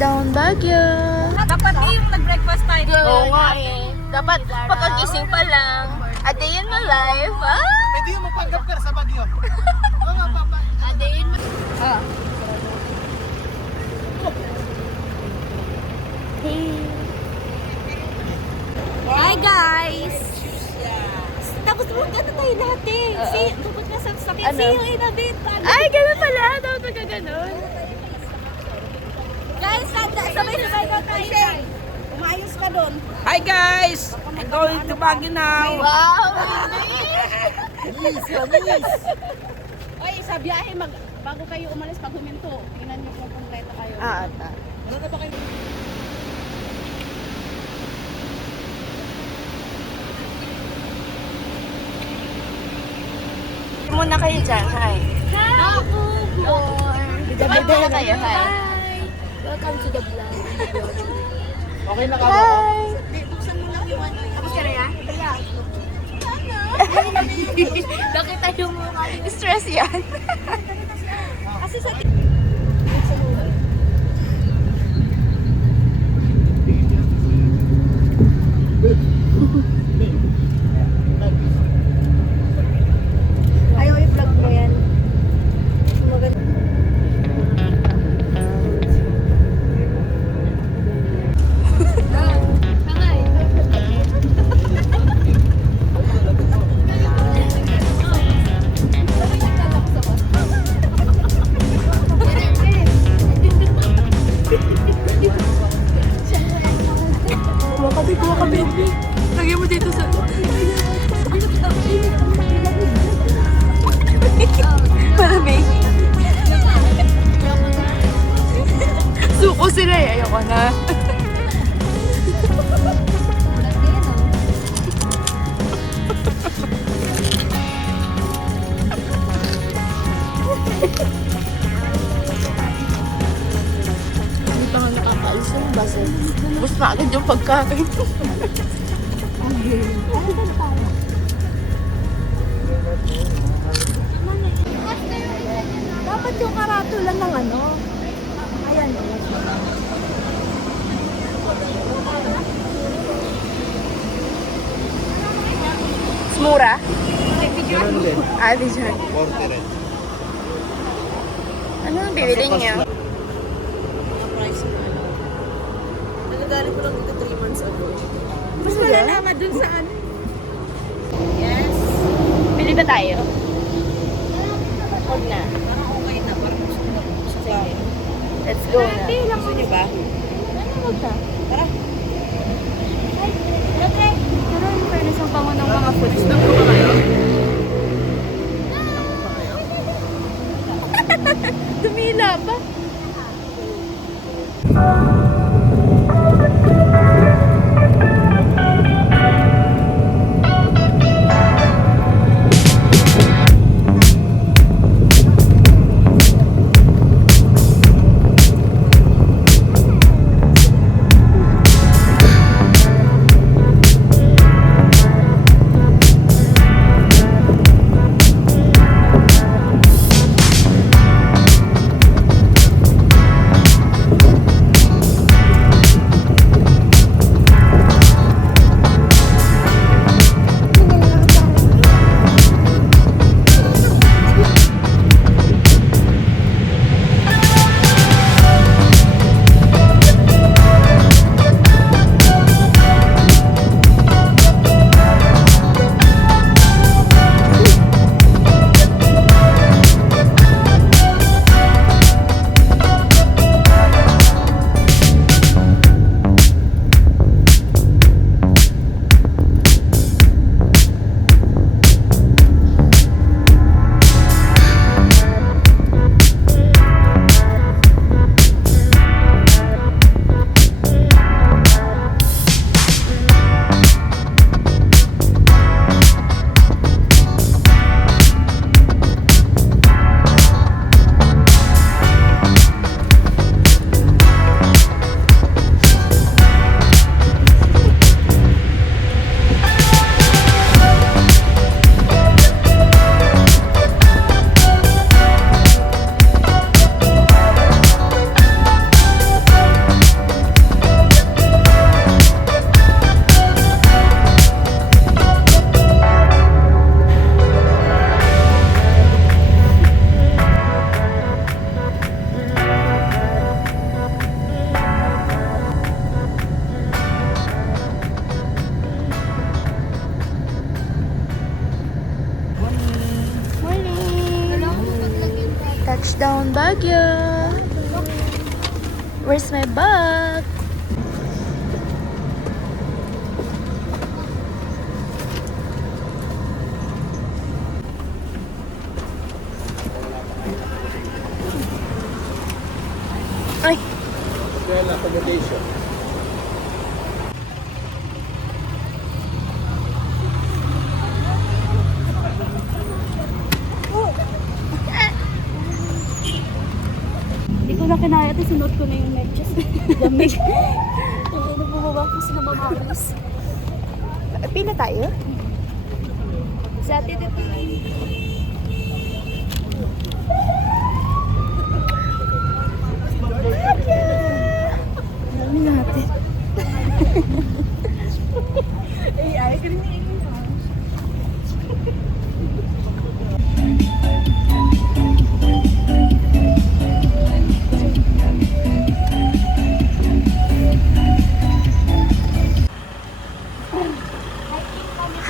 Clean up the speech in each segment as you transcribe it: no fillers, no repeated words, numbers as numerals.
down Baguio. Dapat yung nag-breakfast tayo. Oo nga eh. Dapat pagkagising pa lang. A day in my life. Ah! Pwede yung magpanggap ka sa Baguio. Oo nga, papa. A day in my... Ah. Hey. Hi guys! Tapos magkano tayo lahat eh. Bukod na sa sakit. Ano? See you in a bit. Ay, ganun pala. Dapat magkaganon. Guys, sabay-sabay na tayo. Guys. Umayos ka doon. Hi guys! I'm going to Baguio now. Wow! Oy, sa biyahe, bago kayo umalis, pag huminto, tingnan niyo kung kompleto kayo. Ah, ata. Ano na ba kayo? Muna kayo dyan. Hi. Hi muna kayo. Hi. Welcome to the vlog. Okay na kamo ko? Buksan mo lang yung ano. Tapos ka na yan? Nakita yung mukha. Stress yan. Kasi sa ayaw i-vlog mo yan. Maganda. Kuha kami. Lagyan mo dito sa... Malamig. Suko sila eh. Ayoko na. Hindi pa nga nakakaalis yung bus eh. Bus na agad yung pagkain. Dapat yung karatulan ng ano. Ayan. Mura? Ganun din. Ah, di dyan. 40 rin. Ano ang bibili niyo? Price na ano. Nagagaling ko lang dito 3 months ago. Mas malalaman dun sa ano. Yes. Bili ba tayo? Huwag na. Parang okay na. Parang gusto ko na sa bahay. Let's go na. Gusto niyo ba? Huwag na. Tara. Pero yung fairness ang bango ng mga foods na po Dumila pa. Touchdown Baguio! Where's my bag? Ay! Well, accommodation. Hindi ko na kinaya ito, sinuot ko na yung medyas. Lamig. Bumaba po sila mamalis. Pila tayo? Sa atin ito. Dami natin. Ay, ka rin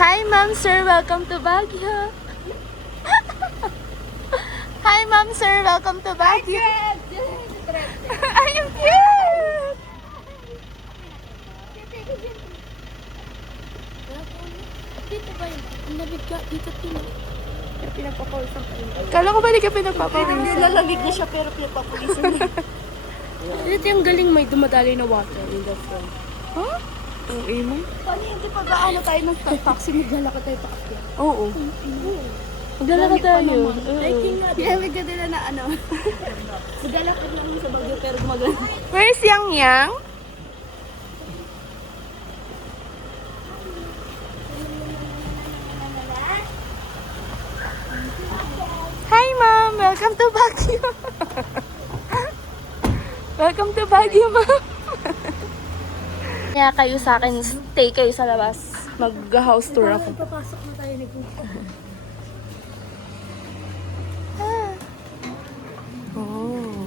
Hi, ma'am, sir. Welcome to Baguio. Hi, ma'am, sir. Welcome to Baguio. I am cute. Dito ba yun? Ang lamig ka. Dito pino. Pinagpapawisan ka yun. Kala ko ba di ka pinagpapawisan? Lalamig na siya pero pinagpapawisan niya. Dito yung galing may dumadali na water in the front. Huh? Ang imo? Paano hindi pa ba ano tayo ng taxi? Maglalakad tayo paakyat. Oo. Maglalakad tayo. Kaya may ganda na ano. Maglalakad lang sa Baguio pero gumagana. Where's Yang Yang? Hi, ma'am. Welcome to Baguio. Welcome to Baguio, ma'am. Kaya kayo sa akin, stay kayo sa labas. Mag-house tour ako. Papasok na tayo nagpunta. Oh.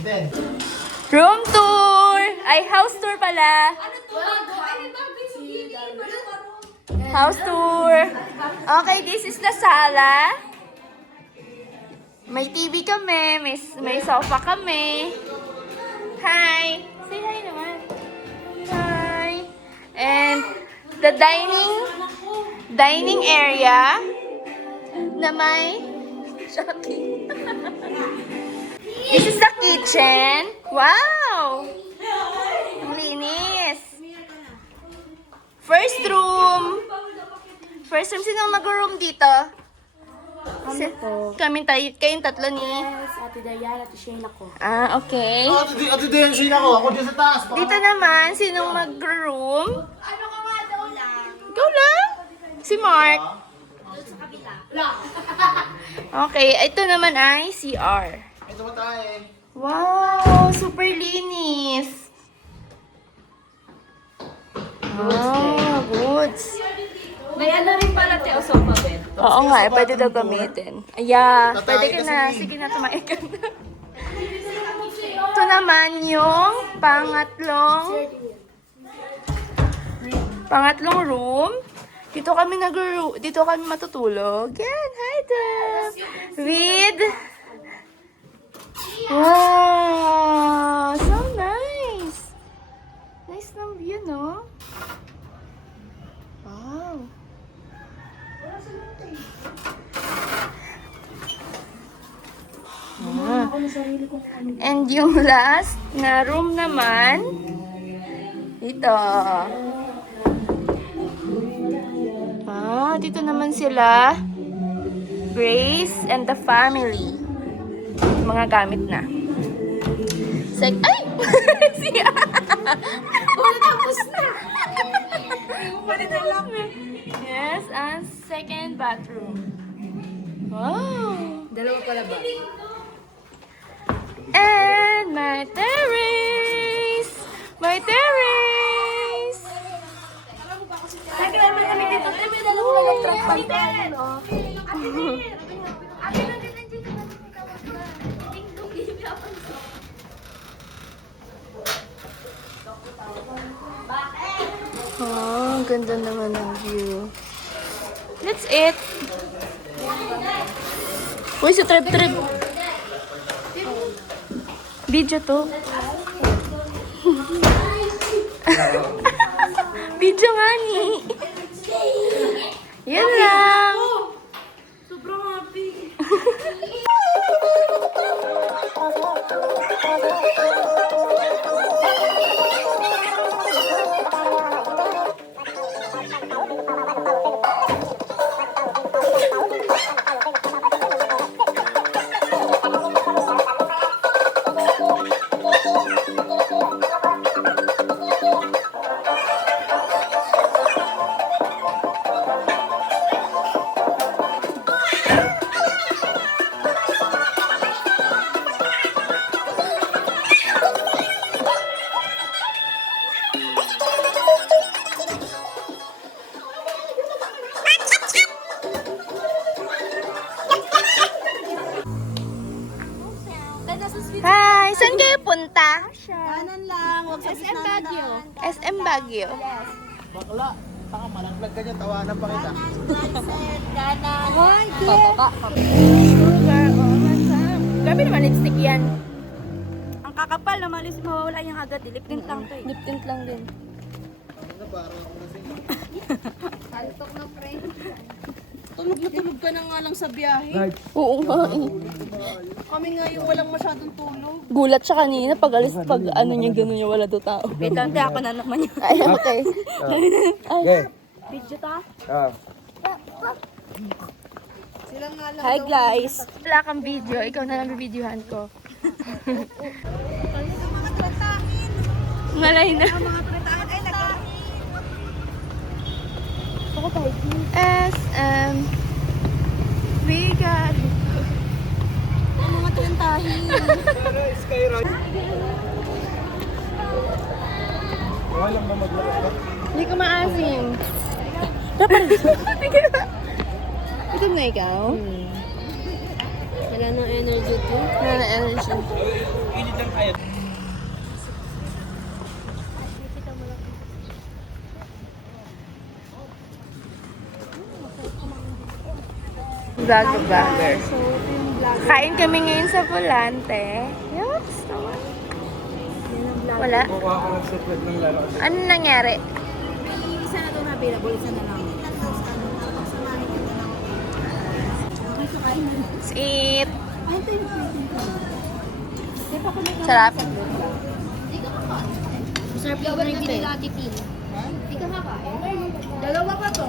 Then, Room tour! Ay, house tour pala. House tour. Okay, this is the sala. May TV kami, may sofa kami. Hi! Say hi naman. Hi! And the dining area na may shopping. This is the kitchen. Wow! Ang linis. First room. Sino mag-room dito? Kami tayo, kayong tatlo ni... Yes, Ate Diana, Ate Shane ako. Ah, okay. Ate din, Shane ako. Ako dyan sa taas. Dito naman, sinong mag-room? Ano ka nga daw lang? Ikaw lang? Si Mark. Doon sa kabila. Okay, ito naman ay CR. Ito mo tayo. Wow, super linis. Ah, goods. May ano rin pala, Teo, sofa bed. Oo nga, pwede daw gamitin. Yeah, Tatay pwede ka kasi na. ni- Sige na, tumain ka na. Ito naman yung pangatlong room. Dito kami matutulog. Yan, hi there. With wow, so nice. Nice ng view, no? Wow. And yung last na room naman, dito. Dito naman sila. Grace and the family. Mga gamit na. Ay! Siya! Tapos na! Yes, and second bathroom. Wow! Dalawa pala ba? And my terrace! My terrace! Nag-grabe kami dito. May dalawang electric fan tayo, no? Oh, ang ganda naman ng view. That's it. Uy, sa trip-trip. Video to. Video nga ni. Yan lang. Sobrang happy. Hi! Saan kayo punta? Kanan lang, huwag sa SM Baguio. SM Baguio. Bakla. Taka malaglag ka niya, tawanan pa kita. Hoy, Pababa. Grabe naman lipstick yan. ang kakapal na malis mawawala yung agad. Lip tint lang to eh. Lip tint lang din. Ano, parang ako kasi. Tulog na tulog ka na nga lang sa biyahe. Oo nga. Kami nga yung walang masyadong tulog. Gulat siya kanina pag alis, pag ano niya gano'n niya, wala daw tao. Wait lang, ako na naman yun. Ay, okay. Okay. Video ta? Sila nga lang Hi daw. guys. Wala kang video, ikaw na lang bibidyohan ko. Mga tratahin. Malay na. Mga tratahin ay nag- SM. We got it. Mga trentahin. Walang ba maglakad? Hindi ko maasim. Dapat. Ito na ikaw? Wala nang energy to. Wala na energy. Vlogger. Kain kami ngayon sa Volante. Yups, naman. Wala. Kukuha ko ng secret ng laro. Ano nangyari? Isa na to na available, isa na lang. Let's eat. Sarap. Sarap yung binibili natin team. Hindi ka kakain. Dalawa pa to.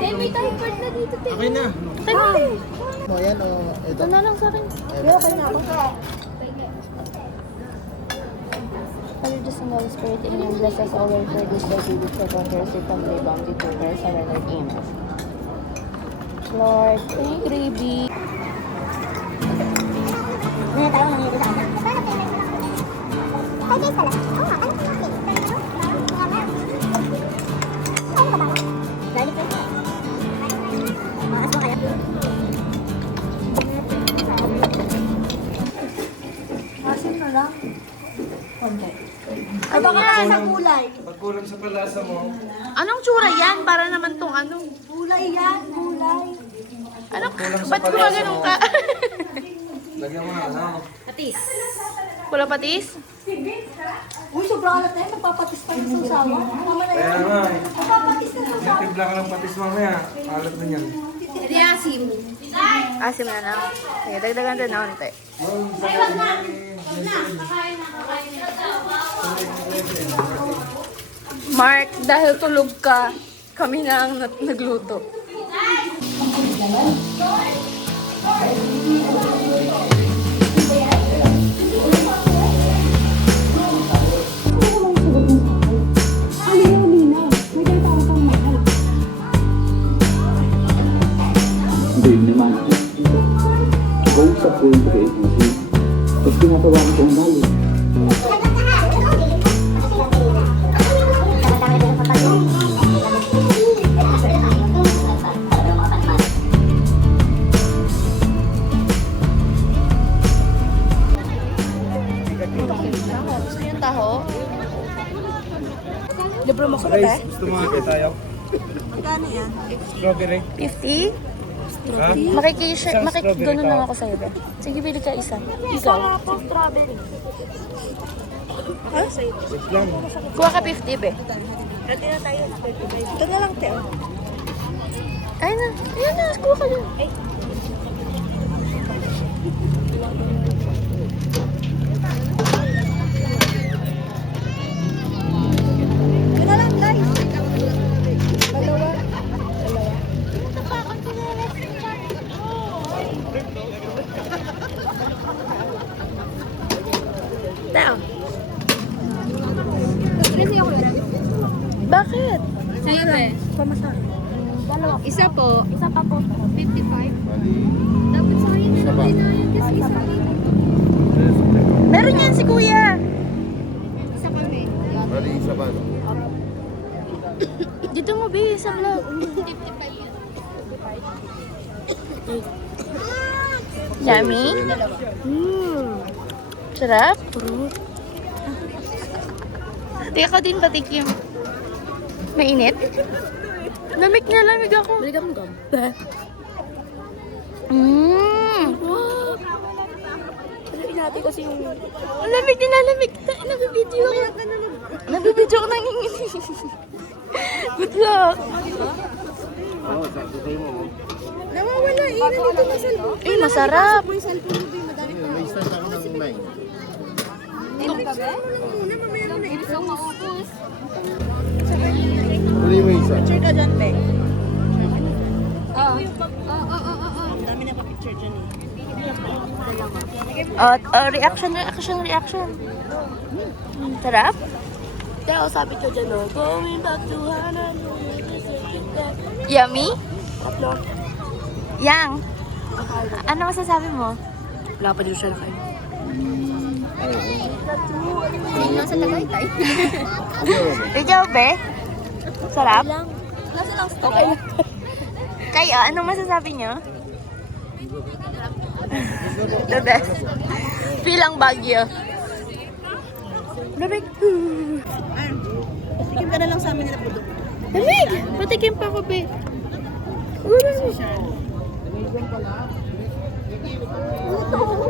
Then may time card na dito, te. Okay na. Kanina. O, yan o. Ito. Ito na lang sa akin. Okay na ako. Father, the Son, Holy Spirit, Amen. Bless us all and for this day, we shall conquer us from the bounty to Christ our Lord. Amen. Lord, thank you, Gravy. Ay, baka sa gulay. Pag kulang sa palasa mo, Anong tsura yan? Para naman tong ano. Gulay yan, gulay. Ano? Ba't gumaganong ka? lagyan mo na ano. Atis. Wala patis? Uy, sobrang alat na yan. Magpapatis pa yung sasawa. Tama na Kaya yan. nga eh. Magpapatis na sasawa. Timpla ka ng patis mamaya. Alat na yan. Hindi asim. Asim na lang. Sige, dagdagan din na unti. Mark, dahil tulog ka, kami na ang nagluto. po yung taga-agency. Tapos tinatawagan ko ang bayo. Gusto niyo taho? Libre mo ko na Guys, gusto mo ate tayo? Magkano yan? Strawberry. 50? Ha? Makikisha, Isang strawberry ganun lang taho. ako sa'yo, be. Sige, bili ka isa. Isa Ikaw. nga po, strawberry. Ha? Wait lang. Kuha ka 50, be. Dati na tayo. Ito na lang, Teo. Ay na. Ayan na, kuha ka dyan. Ito na lang, guys. Dalawa. Tao. Bakit? Sa'yo, be. Dalawa. Isa po. Isa pa po. 55. Dapat sa akin na lang din kasi isa Meron yan si kuya. Isa kami. Bali, isa ba? Dito mo, be. Isang lang. 55 yan. Yummy? Sarap? Di ako din patikim. Mainit? Lamig na lamig ako. Maligam-gam. Natin kasi yung... Ang lamig din na lamig. Nabibidyo ako. Nabibidyo ako nanginginig. Good luck. Oo, sakto tayo mo. Nawawala eh. Nandito na cellphone. Eh, masarap. May cellphone mo din. Madami pa. May stand ako ng 9. Ito ka ba? Muna, mamaya mo na i-focus. Huli mo isa. Picture ka dyan, Be. Oo. Ang dami na pa-picture dyan eh. Reaction. Sarap? Kaya sabi ko dyan, oh, going back to Hana. Yummy? Tatlo. Yang. Ano masasabi mo? Wala pa din siya na kayo. Nasa Tagaytay. Ikaw, be? Sarap? Nasa lang Okay lang. Kayo, anong masasabi nyo? The best. Pilang Baguio. Lamig. Tikim ka na lang sa amin nila produkto. Lamig! Patikim pa ako, be.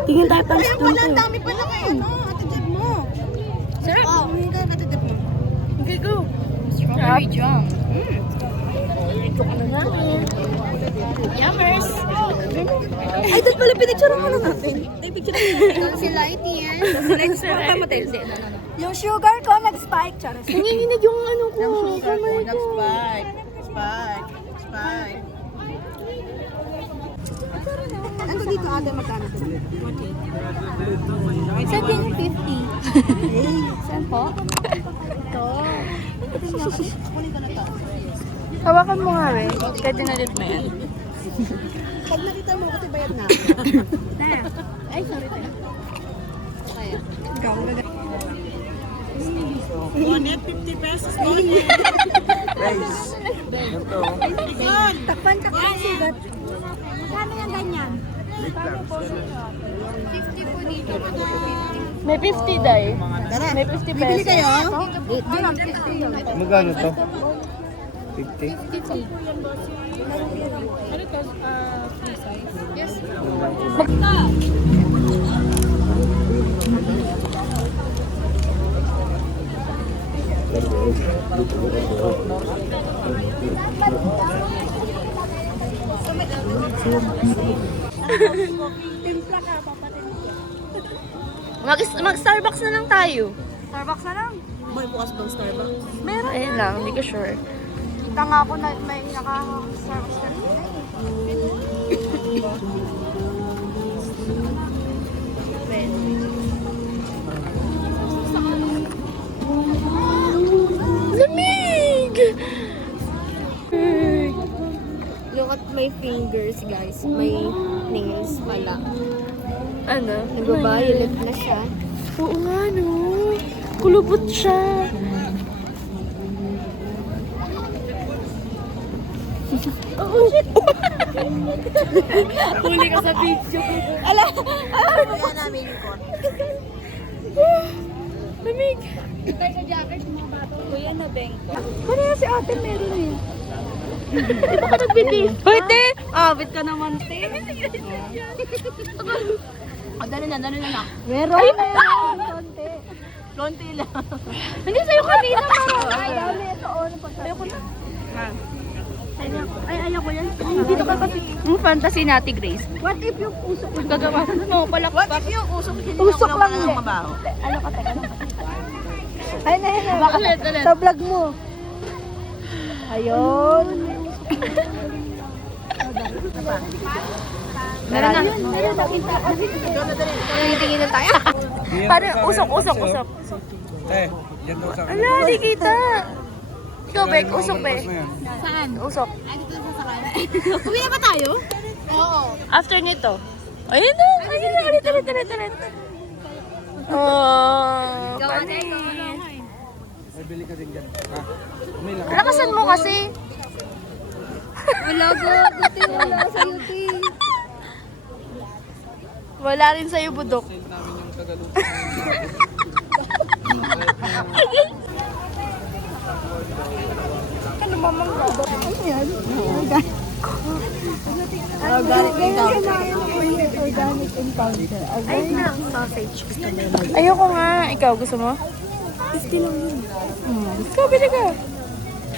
Tingin tayo pang spoon. Ayun pala, ang dami pala kay ano, Ate Deb mo. Sarap. Oo, humingi ka Ate Deb mo. Okay, go. Strawberry jam. Ano namin? Yummers. Ay, doon pala pinicture mo na natin. Ay, picture mo na. Si Lighty yan. Yung sugar ko nag-spike, Charis. Nanginginig yung ano ko. Spike. Ano dito ate magkano? Saan din yung 50? Saan po? Ito. Kunin ko na to. Hawakan mo nga, be. Kahit dinalit mo yan. Pag nakita mo, kasi bayad na. Ay, sorry tayo. Kaya. Ikaw, gaga. Bonnet, 50 pesos. Bonnet. Guys, ito. Takpan sugat. Magkano yung ganyan? Wait lang. 50 po dito. May 50, Day. Tara, May 50 pesos. bibili kayo? Magkano to? 50? Timpla ka, papatimpla. Mag-Starbucks na lang tayo. Starbucks na lang. Boy, bukas bang Starbucks? Meron. Ayun lang, hindi ko sure. Kita nga ako na may naka-Starbucks na rin. Lamig! Look at my fingers, guys. My nails pala. Ano? Nag-violet na siya. Oo nga, no. Kulubot siya. Oh, shit! Huli ka sa video ko. Ala! Kaya namin yung court. Lamig. Kuya na bengko. Ano yan si ate meron eh? Di ba ka nagbiti? Hoy, te! Abit ka naman, te. Dali na na. Meron. Konti lang. Hindi sa'yo kanina, marami. Ay, dami. Ito, ano pa tayo ko na. Ay, ayaw ko yan. Dito ka kasi. Yung fantasy natin, Grace. What if yung usok ko gagawa? No, palakpak. What if yung usok hindi Usok lang ng eh. mabaho? Ano ka, teka lang. Ay, na. Sa vlog mo. Ayun. Meron na. Tingin na tayo. Paano? Usok. Eh, yan daw sa Ala, di kita. Ikaw, Bek. Usok, Bek. Saan? Usok. Ay, dito na sa sarami. Uwi na ba tayo? Oo. After nito. Ayun na. Ayun na. Ulit. Oh, panis. Ay, bili ka din dyan. Ah, umilang. Lakasan mo kasi. Wala go. Buti wala sa UT. Wala rin sa'yo budok. Save namin yung Tagalog. Ano mamang robot? Ano yan? Organic encounter. Ay, na. Sausage. Ayoko nga. Ikaw, gusto mo? 50 lang yun. Ikaw, bili ka.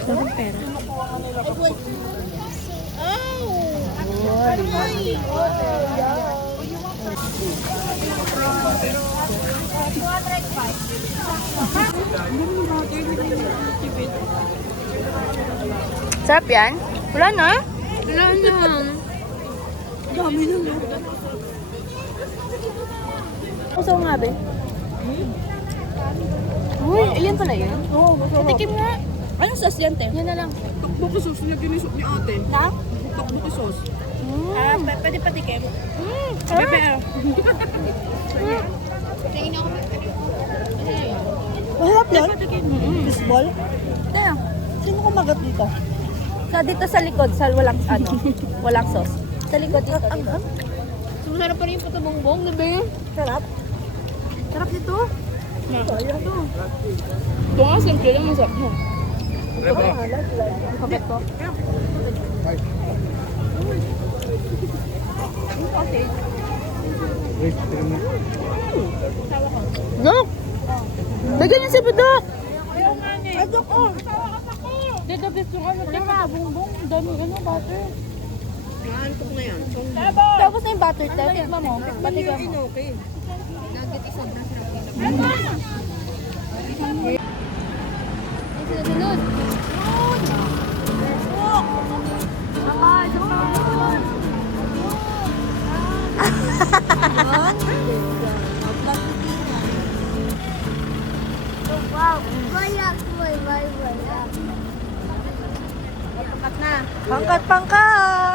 Sarap pera. Sarap yan? Wala na? Wala na. Gusto nga, be? Uy, ayan pala yun. Oo, tikim nga. Anong sauce yan, te? Yan na lang. Takbo sauce niya ginisok ni ate. Na? Takbo sauce. Pwede patikim. Bebe. Masarap yan? Fishball? Kaya, Sino kumagat dito? dito sa likod, sa walang walang sauce. Sa likod dito. Sumasarap pa rin yung patabongbong. Diba yun? Sarap? Sarap nito. Ito nga, simple lang. Masarap mo. Kapit ko. Wait, tingnan mo. Dok! Bagyan niya si Budok! Ay, Dok, oh! Dito, gusto ko ano. Teka, bongbong. Dami ano, butter. Naan ko ngayon. Tapos na yung butter tayo. Tignan mo. Patignan mo. Okay. Nugget isang nasarap. Sunod. Pangkat-pangkat!